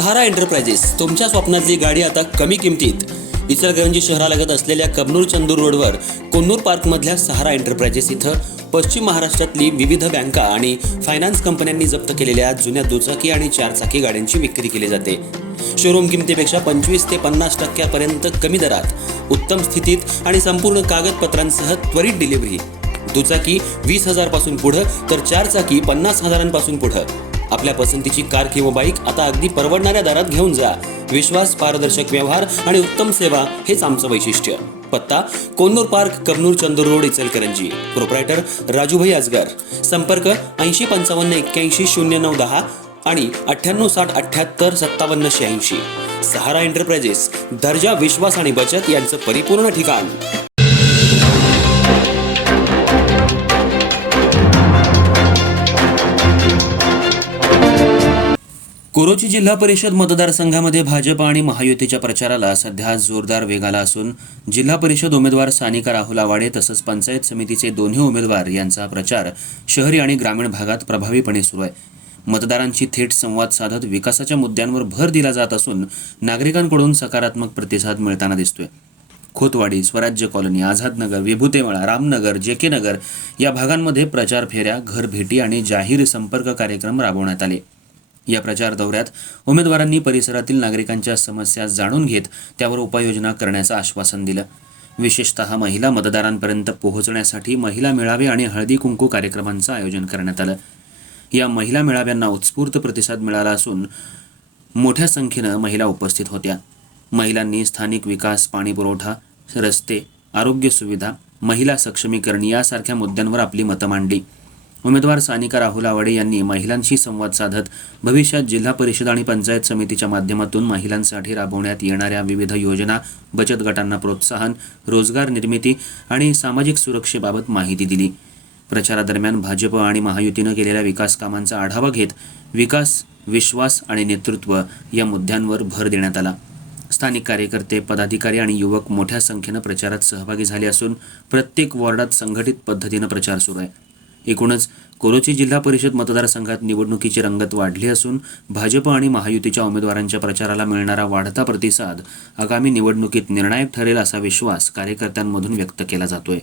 सहारा enterprises तुमच्या स्वप्नातली गाडी आता कमी किमतीत. इचलकरंजी शहरालगत असलेल्या कबनूर चंदूर रोडवर कोन्नूर पार्कमधल्या सहारा एंटरप्राइजेस इथं पश्चिम महाराष्ट्रातली विविध बँका आणि फायनान्स कंपन्यांनी जप्त केलेल्या जुन्या दुचाकी आणि चारचाकी गाड्यांची विक्री केली जाते. शोरूम किमतीपेक्षा 25 ते 50% कमी दरात, उत्तम स्थितीत आणि संपूर्ण कागदपत्रांसह त्वरित डिलिव्हरी. दुचाकी 20,000 पासून पुढे तर चारचाकी 50,000 पुढे. आपल्या पसंतीची कार किंवा बाईक आता अगदी परवडणाऱ्या दरात घेऊन जा. विश्वास, पारदर्शक व्यवहार आणि उत्तम सेवा हेच आमचं वैशिष्ट्य. पत्ता Konnur park, Kabnur Chandur road, Ichalkaranji. Proprietor Rajubhai Ajgar. संपर्क 8055810910 आणि 9860785786. सहारा एंटरप्राइजेस, दर्जा, विश्वास आणि बचत यांचं परिपूर्ण ठिकाण. कोरोची जिल्हा परिषद मतदारसंघामध्ये भाजप आणि महायुतीच्या प्रचाराला सध्या जोरदार वेग आला असून जिल्हा परिषद उमेदवार सानिका राहुल आवाडे तसंच पंचायत समितीचे दोन्ही उमेदवार यांचा प्रचार शहरी आणि ग्रामीण भागात प्रभावीपणे सुरू आहे. मतदारांची थेट संवाद साधत विकासाच्या मुद्द्यांवर भर दिला जात असून नागरिकांकडून सकारात्मक प्रतिसाद मिळताना दिसतोय. खोतवाडी, स्वराज्य कॉलनी, आझादनगर, विभूतेमळा, रामनगर, जेके नगर या भागांमध्ये प्रचार फेऱ्या, घरभेटी आणि जाहीर संपर्क कार्यक्रम राबवण्यात आले. या प्रचार दौऱ्यात उमेदवारांनी परिसरातील नागरिकांच्या समस्या जाणून घेत त्यावर उपाययोजना करण्याचं आश्वासन दिलं. विशेषतः महिला मतदारांपर्यंत पोहोचण्यासाठी महिला मेळावे आणि हळदी कुंकू कार्यक्रमांचं आयोजन करण्यात आलं. या महिला मेळाव्यांना उत्स्फूर्त प्रतिसाद मिळाला असून मोठ्या संख्येनं महिला उपस्थित होत्या. महिलांनी स्थानिक विकास, पाणी पुरवठा, रस्ते, आरोग्य सुविधा, महिला सक्षमीकरण यासारख्या मुद्द्यांवर आपली मतं मांडली. उमेदवार सानिका राहुल आवाडे यांनी महिलांशी संवाद साधत भविष्यात जिल्हा परिषद आणि पंचायत समितीच्या माध्यमातून महिलांसाठी राबवण्यात येणाऱ्या विविध योजना, बचत गटांना प्रोत्साहन, रोजगार निर्मिती आणि सामाजिक सुरक्षेबाबत माहिती दिली. प्रचारादरम्यान भाजप आणि महायुतीनं केलेल्या विकास कामांचा आढावा घेत विकास, विश्वास आणि नेतृत्व या मुद्द्यांवर भर देण्यात आला. स्थानिक कार्यकर्ते, पदाधिकारी आणि युवक मोठ्या संख्येनं प्रचारात सहभागी झाले असून प्रत्येक वॉर्डात संघटित पद्धतीनं प्रचार सुरू आहे. एकूणच कोरोची जिल्हा परिषद मतदारसंघात निवडणुकीची रंगत वाढली असून भाजप आणि महायुतीच्या उमेदवारांच्या प्रचाराला मिळणारा वाढता प्रतिसाद आगामी निवडणुकीत निर्णायक ठरेल असा विश्वास कार्यकर्त्यांमधून व्यक्त केला जातोय.